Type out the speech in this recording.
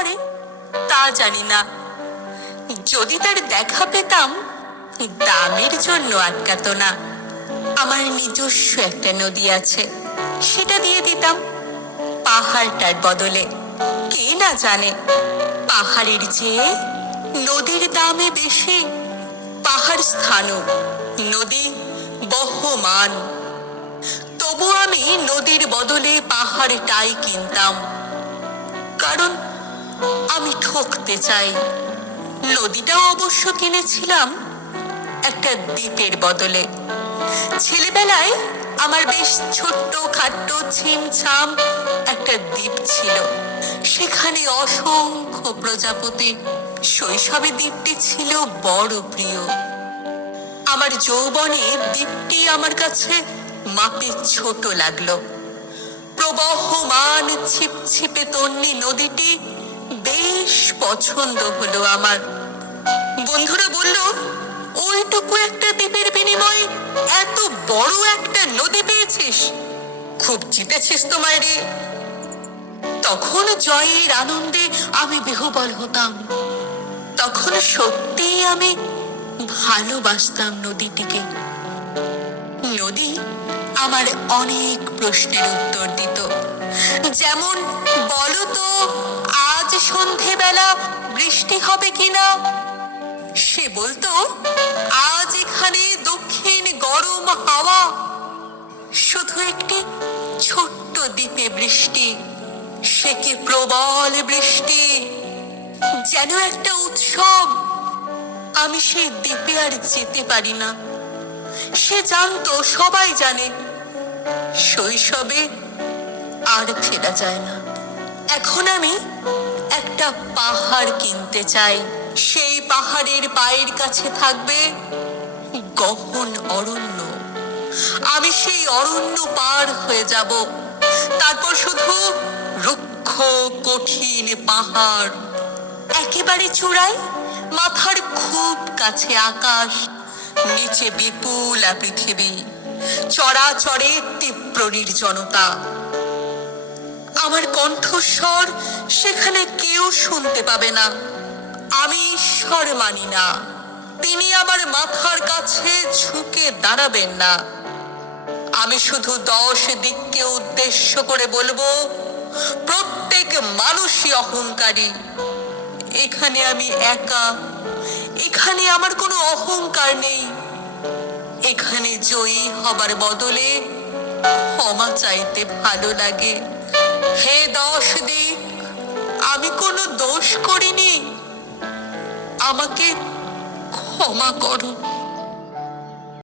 করে তা জানি না। যদি তার দেখা পেতাম, দামের জন্য আটকাতো না। আমার নিজস্ব একটা নদী আছে, সেটা দিয়ে দিতাম পাহাড়টার বদলে। কে না জানে পাহাড়ের চেয়ে নদীর দামে বেশি। পাহাড় স্থানু, নদী বহমান। তবু আমি নদীর বদলে পাহাড়টাই কিনতাম, কারণ আমি ঠকতে চাই। নদীটাও অবশ্য কিনেছিলাম একটা দ্বীপের বদলে। ছেলেবেলায় আমার বেশ ছোট্ট খাট্ট ছিমছাম একটা দ্বীপ ছিল, সেখানে অসংখ্য প্রজাপতি। শৈশবে দ্বীপটি ছিল বড় প্রিয়। আমার যৌবনে দ্বীপটি আমার কাছে মাপে ছোট লাগলো। প্রবহমান ছিপছিপে তন্নি নদীটি বেশ পছন্দ হলো আমার। বন্ধুরা বলল, ওইটুকু একটা দ্বীপের বিনিময়ে এত বড় একটা নদী পেয়েছিস, খুব জিতেছিস তো মায়েরে। তখন জয়ের আনন্দে আমি বিহ্বল হতাম। তখন সত্যিই আমি ভালোবাসতাম নদীটিকে। নদী আমার অনেক প্রশ্নের উত্তর দিত। যেমন, বলো তো আজ সন্ধেবেলা বৃষ্টি হবে কিনা? সে বলতো, আজ এখানে দক্ষিণ গরম হাওয়া। শুধু একটি ছোট্ট দ্বীপে বৃষ্টি, সে কি প্রবল বৃষ্টি, যেন একটা উৎসব। আমি সেই দ্বীপে আর যেতে পারি না। সে জানতো, সবাই জানে, শৈশবে আর ফেরা যায় না। এখন আমি একটা পাহাড় কিনতে চাই। সেই পাহাড়ের পায়ের কাছে থাকবে গহন অরণ্য। আমি সেই অরণ্য পার হয়ে যাব। তারপর শুধু রুক্ষ কঠিন পাহাড়, একেবারে চূড়ায় মাথার খুব কাছে আকাশ, নিচে বিপুল পৃথিবী, চরাচরে তীব্র নির্জনতা। আমার কণ্ঠস্বর সেখানে কেউ শুনতে পাবে না। আমি ঈশ্বর মানি না, তিনি আমার মাথার কাছে ঝুঁকে দাঁড়াবেন না। আমি শুধু 10 দিককে উদ্দেশ্য করে বলবো, প্রত্যেক মানুষই অহংকারী। এখানে আমি একা, এখানে আমার কোনো অহংকার নেই। এখানে জয়ী হবার বদলে ক্ষমা চাইতে ভালো লাগে। হে 10 দিক, আমি কোনো দোষ করিনি, আমাকে ক্ষমা করো।